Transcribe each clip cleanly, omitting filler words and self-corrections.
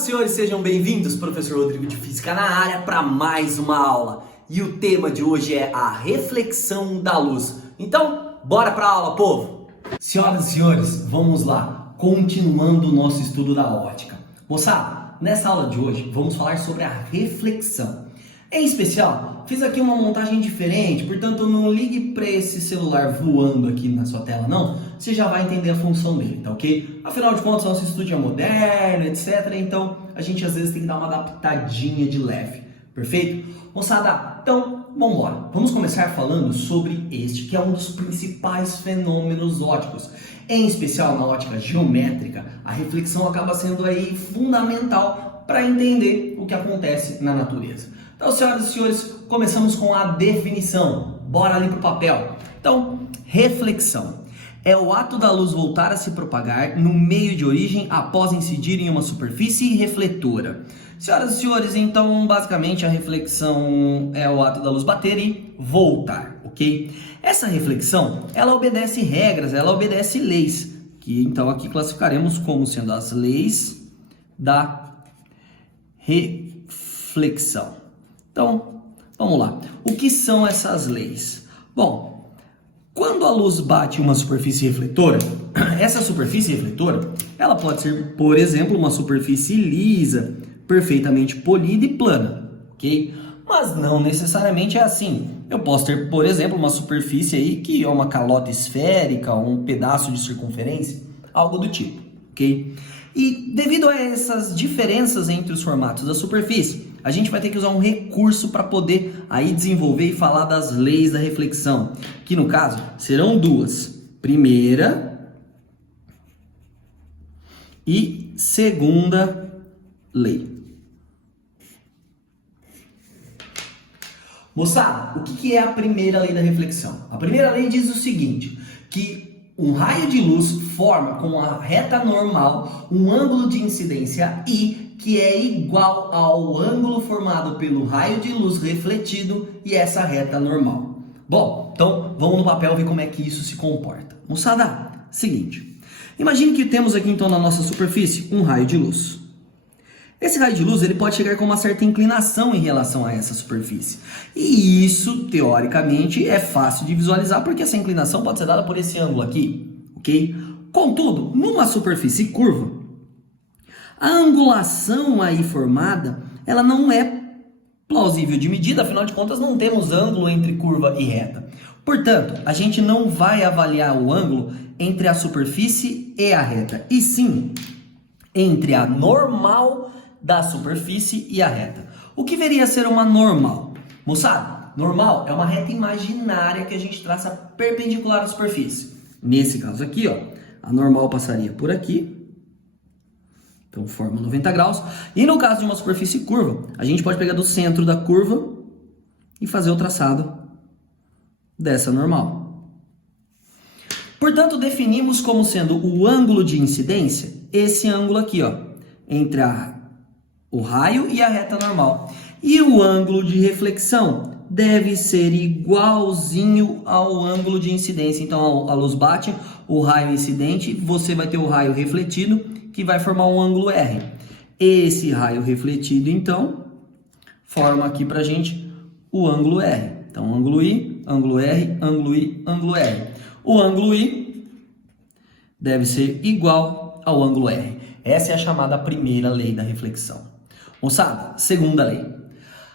Senhoras e senhores, sejam bem-vindos, professor Rodrigo de Física na área para mais uma aula. E o tema de hoje é a reflexão da luz. Então, bora para a aula, povo! Senhoras e senhores, vamos lá, continuando o nosso estudo da ótica. Moçada, nessa aula de hoje vamos falar sobre a reflexão. Em especial, fiz aqui uma montagem diferente, portanto não ligue para esse celular voando aqui na sua tela não, você já vai entender a função dele, tá ok? Afinal de contas, nosso estudo é moderno, etc. Então a gente às vezes tem que dar uma adaptadinha de leve, perfeito? Moçada, então vamos embora. Vamos começar falando sobre este, que é um dos principais fenômenos ópticos. Em especial na ótica geométrica, a reflexão acaba sendo aí fundamental para entender o que acontece na natureza. Então, senhoras e senhores, começamos com a definição. Bora ali para o papel. Então, reflexão é o ato da luz voltar a se propagar no meio de origem após incidir em uma superfície refletora. Senhoras e senhores, então, basicamente, a reflexão é o ato da luz bater e voltar, ok? Essa reflexão, ela obedece regras, ela obedece leis, que então aqui classificaremos como sendo as leis da reflexão. Então, vamos lá. O que são essas leis? Bom, quando a luz bate em uma superfície refletora, essa superfície refletora, ela pode ser, por exemplo, uma superfície lisa, perfeitamente polida e plana, ok? Mas não necessariamente é assim. Eu posso ter, por exemplo, uma superfície aí que é uma calota esférica, um pedaço de circunferência, algo do tipo, ok? E devido a essas diferenças entre os formatos da superfície, a gente vai ter que usar um recurso para poder aí desenvolver e falar das leis da reflexão, que no caso serão duas. Primeira e segunda lei. Moçada, o que é a primeira lei da reflexão? A primeira lei diz o seguinte, que um raio de luz forma com a reta normal um ângulo de incidência I que é igual ao ângulo formado pelo raio de luz refletido e essa reta normal. Bom, então vamos no papel ver como é que isso se comporta. Moçada, seguinte, imagine que temos aqui então na nossa superfície um raio de luz. Esse raio de luz ele pode chegar com uma certa inclinação em relação a essa superfície. E isso, teoricamente, é fácil de visualizar porque essa inclinação pode ser dada por esse ângulo aqui, ok? Contudo, numa superfície curva, a angulação aí formada, ela não é plausível de medida, afinal de contas não temos ângulo entre curva e reta. Portanto, a gente não vai avaliar o ângulo entre a superfície e a reta, e sim entre a normal da superfície e a reta. O que viria a ser uma normal? Moçada, normal é uma reta imaginária que a gente traça perpendicular à superfície. Nesse caso aqui, ó, a normal passaria por aqui. Então forma 90 graus. E no caso de uma superfície curva, a gente pode pegar do centro da curva e fazer o traçado dessa normal. Portanto, definimos como sendo o ângulo de incidência esse ângulo aqui, ó, entre o raio e a reta normal. E o ângulo de reflexão deve ser igualzinho ao ângulo de incidência. Então a luz bate, o raio incidente, você vai ter o raio refletido, que vai formar um ângulo R. Esse raio refletido, então, forma aqui pra gente o ângulo R. Então, ângulo I, ângulo R, ângulo I, ângulo R. O ângulo I deve ser igual ao ângulo R. Essa é a chamada primeira lei da reflexão. Moçada, segunda lei.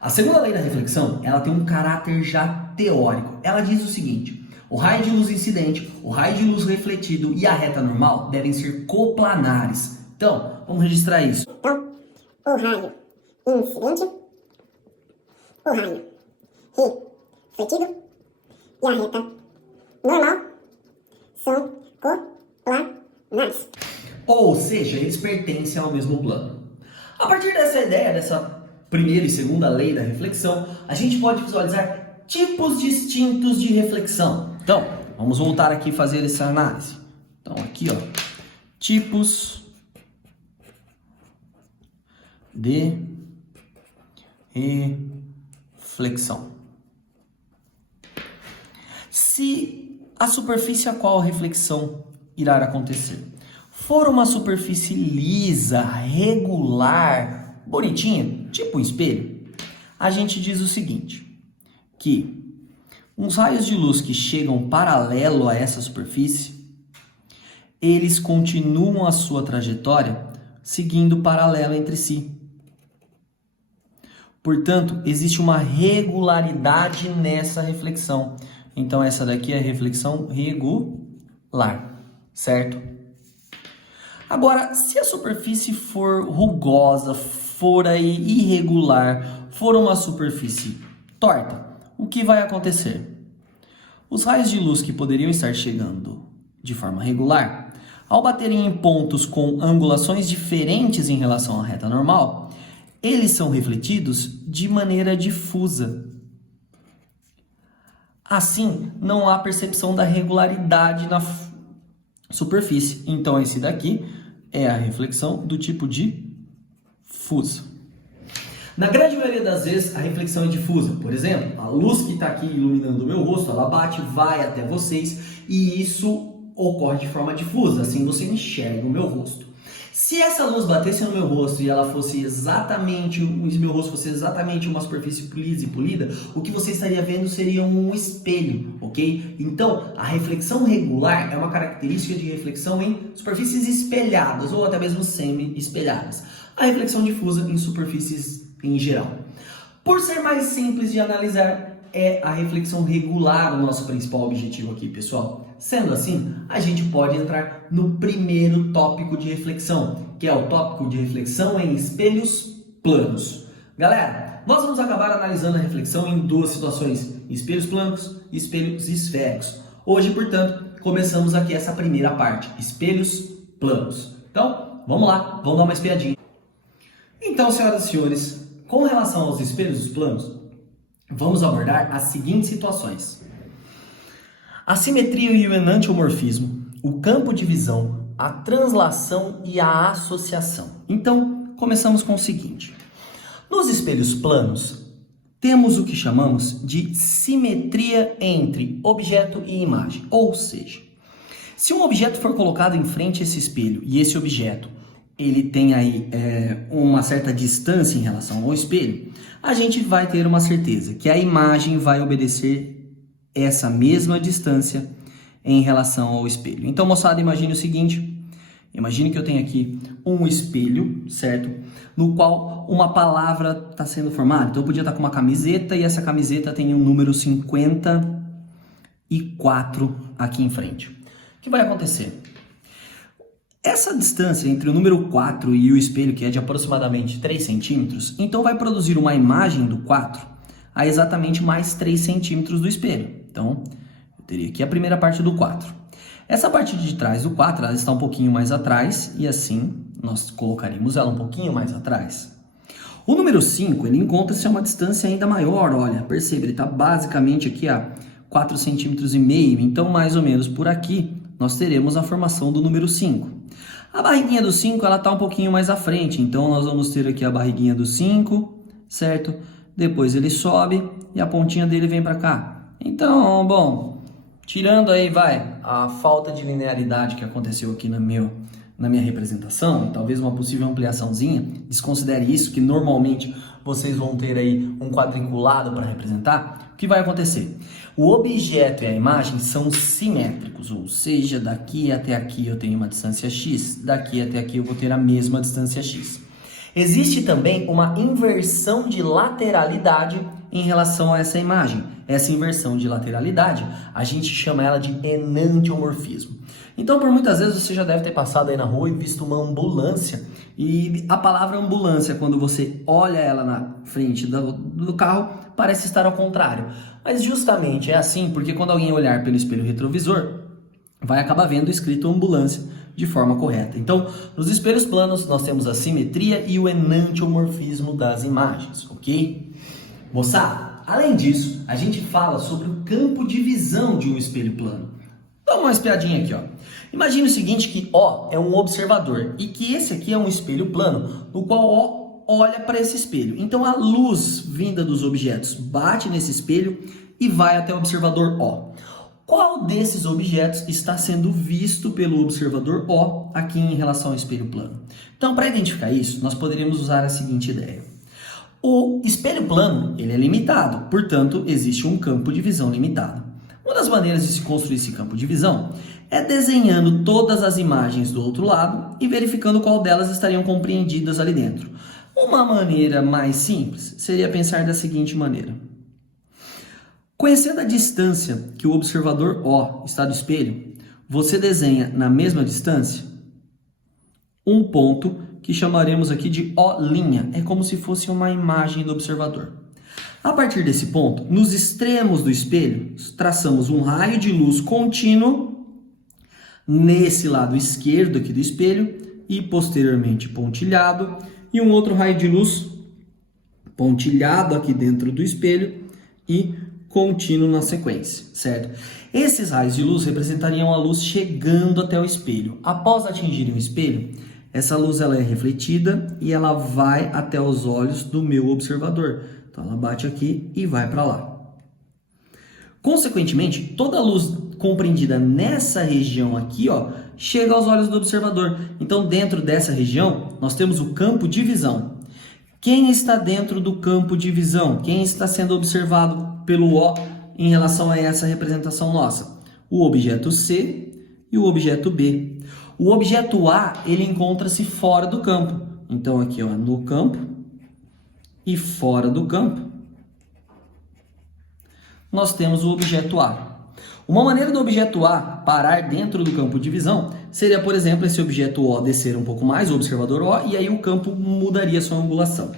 A segunda lei da reflexão, ela tem um caráter já teórico. Ela diz o seguinte: o raio de luz incidente, o raio de luz refletido e a reta normal devem ser coplanares. Então, vamos registrar isso. Então, o raio incidente, o raio refletido e a reta normal são coplanares. Ou seja, eles pertencem ao mesmo plano. A partir dessa ideia, dessa primeira e segunda lei da reflexão, a gente pode visualizar tipos distintos de reflexão. Então, vamos voltar aqui e fazer essa análise. Então, aqui, ó, tipos de reflexão. Se a superfície a qual a reflexão irá acontecer for uma superfície lisa, regular, bonitinha, tipo um espelho, a gente diz o seguinte, que uns raios de luz que chegam paralelo a essa superfície, eles continuam a sua trajetória seguindo paralelo entre si. Portanto, existe uma regularidade nessa reflexão. Então, essa daqui é a reflexão regular, certo? Agora, se a superfície for rugosa, for aí irregular, for uma superfície torta, o que vai acontecer? Os raios de luz que poderiam estar chegando de forma regular, ao baterem em pontos com angulações diferentes em relação à reta normal, eles são refletidos de maneira difusa. Assim, não há percepção da regularidade na superfície. Então, esse daqui é a reflexão do tipo difusa. Na grande maioria das vezes, a reflexão é difusa. Por exemplo, a luz que está aqui iluminando o meu rosto, ela bate, vai até vocês e isso ocorre de forma difusa. Assim, você enxerga o meu rosto. Se essa luz batesse no meu rosto e ela fosse exatamente, meu rosto fosse exatamente uma superfície lisa e polida, o que você estaria vendo seria um espelho, ok? Então, a reflexão regular é uma característica de reflexão em superfícies espelhadas ou até mesmo semi-espelhadas. A reflexão difusa em superfícies em geral. Por ser mais simples de analisar, é a reflexão regular o nosso principal objetivo aqui, pessoal. Sendo assim, a gente pode entrar no primeiro tópico de reflexão, que é o tópico de reflexão em espelhos planos. Galera, nós vamos acabar analisando a reflexão em duas situações, espelhos planos e espelhos esféricos. Hoje, portanto, começamos aqui essa primeira parte, espelhos planos. Então, vamos lá, vamos dar uma espiadinha. Então, senhoras e senhores, com relação aos espelhos planos, vamos abordar as seguintes situações. A simetria e o enantiomorfismo, o campo de visão, a translação e a associação. Então, começamos com o seguinte. Nos espelhos planos, temos o que chamamos de simetria entre objeto e imagem. Ou seja, se um objeto for colocado em frente a esse espelho e esse objeto ele tem aí uma certa distância em relação ao espelho, a gente vai ter uma certeza que a imagem vai obedecer essa mesma distância em relação ao espelho. Então, moçada, imagine o seguinte, imagine que eu tenho aqui um espelho, certo? No qual uma palavra está sendo formada. Então, eu podia estar com uma camiseta e essa camiseta tem um número 54 aqui em frente. O que vai acontecer? Essa distância entre o número 4 e o espelho, que é de aproximadamente 3 centímetros, então vai produzir uma imagem do 4 a exatamente mais 3 centímetros do espelho. Então, eu teria aqui a primeira parte do 4. Essa parte de trás do 4, ela está um pouquinho mais atrás, e assim nós colocaríamos ela um pouquinho mais atrás. O número 5, ele encontra-se a uma distância ainda maior, olha, perceba, ele está basicamente aqui a 4,5 centímetros, então mais ou menos por aqui nós teremos a formação do número 5. A barriguinha do 5, ela está um pouquinho mais à frente, então nós vamos ter aqui a barriguinha do 5, certo? Depois ele sobe e a pontinha dele vem para cá. Então, bom, tirando aí, a falta de linearidade que aconteceu aqui na minha representação, talvez uma possível ampliaçãozinha, desconsidere isso, que normalmente vocês vão ter aí um quadriculado para representar. O que vai acontecer? O objeto e a imagem são simétricos, ou seja, daqui até aqui eu tenho uma distância x, daqui até aqui eu vou ter a mesma distância x. Existe também uma inversão de lateralidade em relação a essa imagem. Essa inversão de lateralidade, a gente chama ela de enantiomorfismo. Então, por muitas vezes você já deve ter passado aí na rua e visto uma ambulância. E a palavra ambulância, quando você olha ela na frente do carro, parece estar ao contrário. Mas justamente é assim, porque quando alguém olhar pelo espelho retrovisor, vai acabar vendo escrito ambulância de forma correta. Então, nos espelhos planos, nós temos a simetria e o enantiomorfismo das imagens, ok? Moçada, além disso, a gente fala sobre o campo de visão de um espelho plano. Dá uma espiadinha aqui, ó. Imagine o seguinte, que O é um observador e que esse aqui é um espelho plano, no qual O olha para esse espelho. Então, a luz vinda dos objetos bate nesse espelho e vai até o observador O. Qual desses objetos está sendo visto pelo observador O aqui em relação ao espelho plano? Então, para identificar isso, nós poderíamos usar a seguinte ideia. O espelho plano ele é limitado, portanto, existe um campo de visão limitado. Uma das maneiras de se construir esse campo de visão é desenhando todas as imagens do outro lado e verificando qual delas estariam compreendidas ali dentro. Uma maneira mais simples seria pensar da seguinte maneira. Conhecendo a distância que o observador O está do espelho, você desenha na mesma distância um ponto que chamaremos aqui de O'. É como se fosse uma imagem do observador. A partir desse ponto, nos extremos do espelho, traçamos um raio de luz contínuo nesse lado esquerdo aqui do espelho e posteriormente pontilhado, e um outro raio de luz pontilhado aqui dentro do espelho e contínuo na sequência, certo? Esses raios de luz representariam a luz chegando até o espelho. Após atingirem o espelho, essa luz ela é refletida e ela vai até os olhos do meu observador. Então ela bate aqui e vai para lá. Consequentemente, toda a luz compreendida nessa região aqui, ó, chega aos olhos do observador. Então, dentro dessa região, nós temos o campo de visão. Quem está dentro do campo de visão? Quem está sendo observado pelo O em relação a essa representação nossa? O objeto C e o objeto B. O objeto A, ele encontra-se fora do campo. Então, aqui, ó, no campo e fora do campo, nós temos o objeto A. Uma maneira do objeto A parar dentro do campo de visão seria, por exemplo, esse objeto O descer um pouco mais, o observador O, e aí o campo mudaria sua angulação.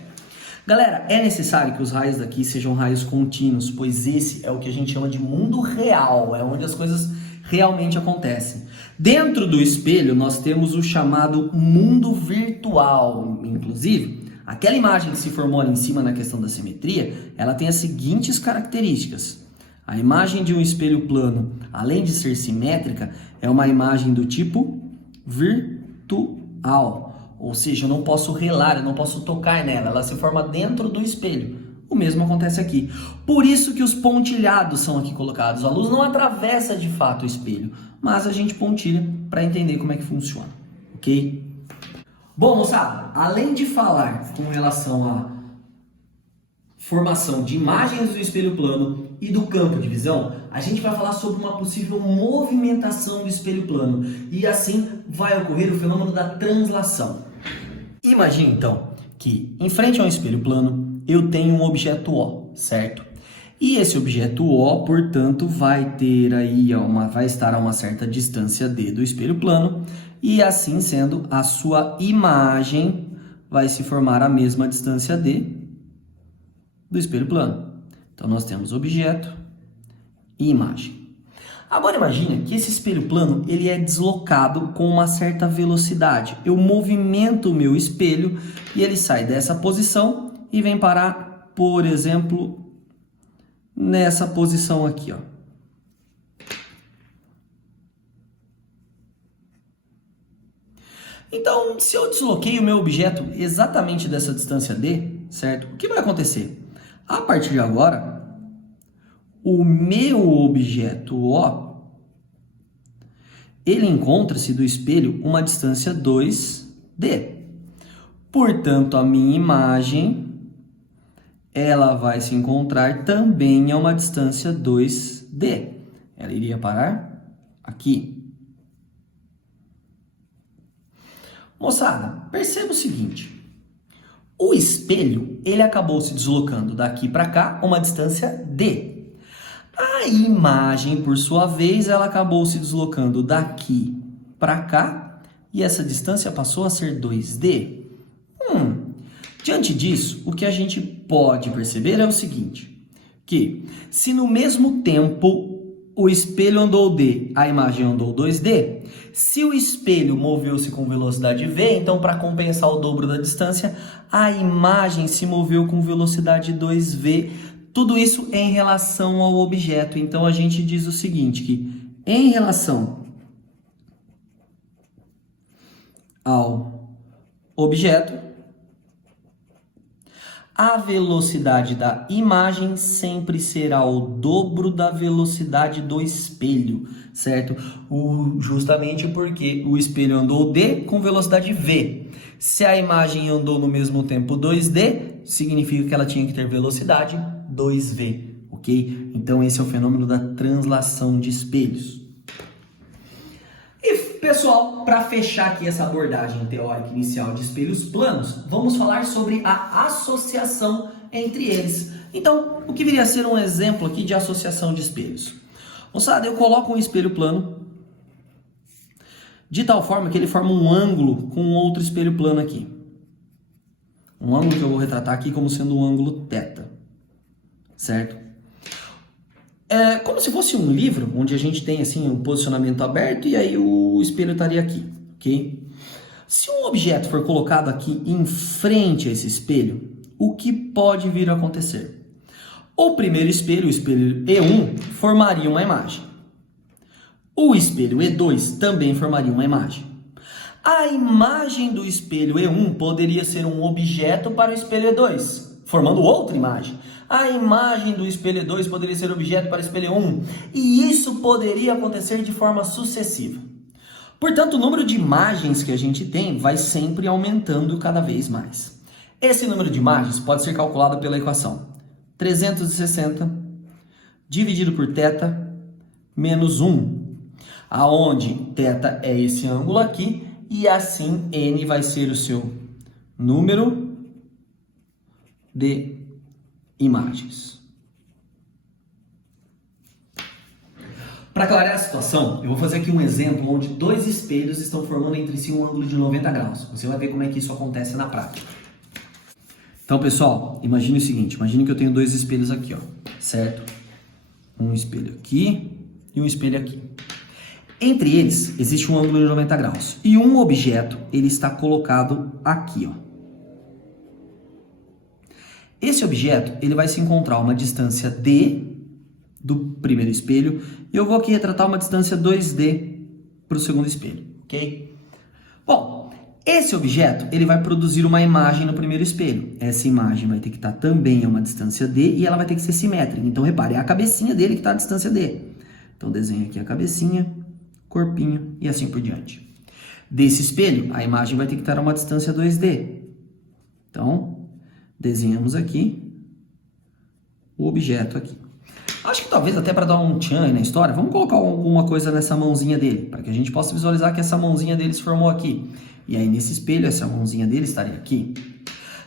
Galera, é necessário que os raios daqui sejam raios contínuos, pois esse é o que a gente chama de mundo real, é onde as coisas realmente acontecem. Dentro do espelho, nós temos o chamado mundo virtual. Inclusive, aquela imagem que se formou ali em cima na questão da simetria, ela tem as seguintes características. A imagem de um espelho plano, além de ser simétrica, é uma imagem do tipo virtual. Ou seja, eu não posso relar, eu não posso tocar nela, ela se forma dentro do espelho. O mesmo acontece aqui. Por isso que os pontilhados são aqui colocados. A luz não atravessa de fato o espelho, mas a gente pontilha para entender como é que funciona, ok? Bom, moçada, além de falar com relação à formação de imagens do espelho plano e do campo de visão, a gente vai falar sobre uma possível movimentação do espelho plano e assim vai ocorrer o fenômeno da translação. Imagine então que em frente a um espelho plano eu tenho um objeto O, certo? E esse objeto O, portanto, vai estar a uma certa distância D do espelho plano e assim sendo, a sua imagem vai se formar a mesma distância D do espelho plano. Então, nós temos objeto e imagem. Agora, imagine que esse espelho plano ele é deslocado com uma certa velocidade. Eu movimento o meu espelho e ele sai dessa posição e vem parar, por exemplo, nessa posição aqui, ó. Então, se eu desloquei o meu objeto exatamente dessa distância D, certo? O que vai acontecer? A partir de agora, o meu objeto O, ele encontra-se do espelho uma distância 2D. Portanto, a minha imagem, ela vai se encontrar também a uma distância 2D. Ela iria parar aqui. Moçada, perceba o seguinte. O espelho, ele acabou se deslocando daqui para cá, uma distância D. A imagem, por sua vez, ela acabou se deslocando daqui para cá e essa distância passou a ser 2D. Diante disso, o que a gente pode perceber é o seguinte, que se no mesmo tempo o espelho andou D, a imagem andou 2D, se o espelho moveu-se com velocidade V, então para compensar o dobro da distância, a imagem se moveu com velocidade 2V, tudo isso em relação ao objeto. Então a gente diz o seguinte, que em relação ao objeto, a velocidade da imagem sempre será o dobro da velocidade do espelho, certo? Justamente porque o espelho andou D com velocidade V. Se a imagem andou no mesmo tempo 2D, significa que ela tinha que ter velocidade 2V, ok? Então esse é o fenômeno da translação de espelhos. E pessoal, para fechar aqui essa abordagem teórica inicial de espelhos planos, vamos falar sobre a associação entre eles. Então, o que viria a ser um exemplo aqui de associação de espelhos? Moçada, eu coloco um espelho plano de tal forma que ele forma um ângulo com outro espelho plano aqui. Um ângulo que eu vou retratar aqui como sendo um ângulo θ, certo? É como se fosse um livro, onde a gente tem assim um posicionamento aberto e aí o espelho estaria aqui, ok? Se um objeto for colocado aqui em frente a esse espelho, o que pode vir a acontecer? O primeiro espelho, o espelho E1, formaria uma imagem. O espelho E2 também formaria uma imagem. A imagem do espelho E1 poderia ser um objeto para o espelho E2, formando outra imagem. A imagem do espelho E2 poderia ser objeto para o espelho E1, e isso poderia acontecer de forma sucessiva. Portanto, o número de imagens que a gente tem vai sempre aumentando cada vez mais. Esse número de imagens pode ser calculado pela equação 360 dividido por θ menos 1, aonde θ é esse ângulo aqui, e assim n vai ser o seu número de imagens. Para clarear a situação, eu vou fazer aqui um exemplo onde dois espelhos estão formando entre si um ângulo de 90 graus. Você vai ver como é que isso acontece na prática. Então, pessoal, imagine o seguinte, imagine que eu tenho dois espelhos aqui, ó, certo? Um espelho aqui e um espelho aqui. Entre eles, existe um ângulo de 90 graus. E um objeto, ele está colocado aqui, ó. Esse objeto, ele vai se encontrar a uma distância D do primeiro espelho. E eu vou aqui retratar uma distância 2D para o segundo espelho, ok? Bom, esse objeto, ele vai produzir uma imagem no primeiro espelho. Essa imagem vai ter que estar também a uma distância D e ela vai ter que ser simétrica. Então, repare, é a cabecinha dele que está a distância D. Então, desenho aqui a cabecinha, corpinho e assim por diante. Desse espelho, a imagem vai ter que estar a uma distância 2D. Então, desenhamos aqui o objeto aqui. Acho que talvez até para dar um tchan aí na história, vamos colocar alguma coisa nessa mãozinha dele, para que a gente possa visualizar que essa mãozinha dele se formou aqui. E aí nesse espelho, essa mãozinha dele estaria aqui.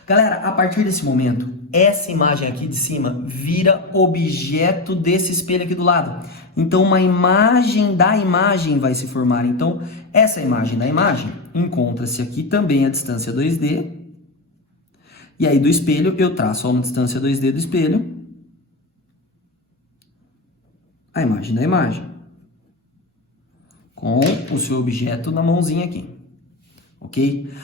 Galera, a partir desse momento, essa imagem aqui de cima vira objeto desse espelho aqui do lado. Então, uma imagem da imagem vai se formar. Então, essa imagem da imagem encontra-se aqui também a distância 2D. E aí, do espelho, eu traço a uma distância 2D do espelho a imagem da imagem, com o seu objeto na mãozinha aqui, ok?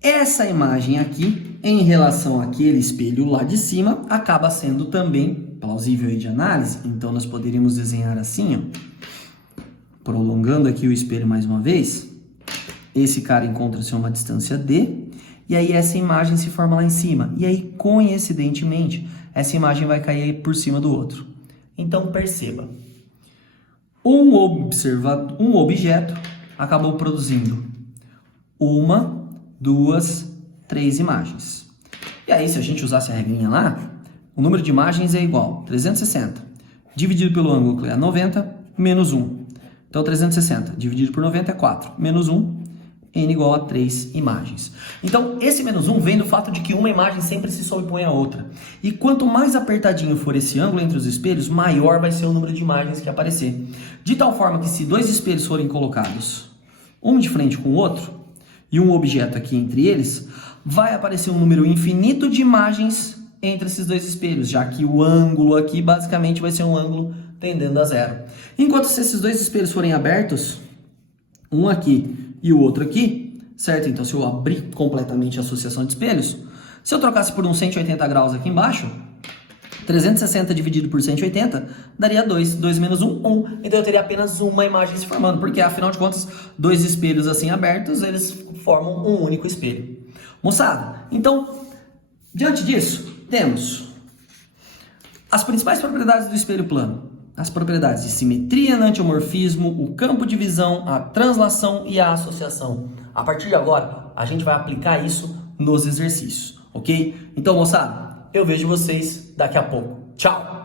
Essa imagem aqui, em relação àquele espelho lá de cima, acaba sendo também plausível de análise. Então, nós poderíamos desenhar assim, ó, prolongando aqui o espelho mais uma vez. Esse cara encontra-se a uma distância D, e aí essa imagem se forma lá em cima. E aí, coincidentemente, essa imagem vai cair por cima do outro. Então, perceba, um objeto acabou produzindo uma, duas, três imagens. E aí, se a gente usasse a regrinha lá, o número de imagens é igual a 360 dividido pelo ângulo que é 90 menos 1. Então, 360 dividido por 90 é 4, menos 1, n igual a 3 imagens. Então, esse menos 1 vem do fato de que uma imagem sempre se sobrepõe à outra. E quanto mais apertadinho for esse ângulo entre os espelhos, maior vai ser o número de imagens que aparecer. De tal forma que se dois espelhos forem colocados, um de frente com o outro, e um objeto aqui entre eles, vai aparecer um número infinito de imagens entre esses dois espelhos, já que o ângulo aqui basicamente vai ser um ângulo tendendo a zero. Enquanto se esses dois espelhos forem abertos, um aqui e o outro aqui, certo? Então, se eu abrir completamente a associação de espelhos, se eu trocasse por um 180 graus aqui embaixo, 360 dividido por 180 daria 2. 2 menos 1, 1. Então, eu teria apenas uma imagem se formando, porque, afinal de contas, dois espelhos assim abertos, eles formam um único espelho. Moçada, então, Diante disso, temos as principais propriedades do espelho plano. As propriedades de simetria, enantiomorfismo, o campo de visão, a translação e a associação. A partir de agora, a gente vai aplicar isso nos exercícios, ok? Então, moçada, eu vejo vocês daqui a pouco. Tchau!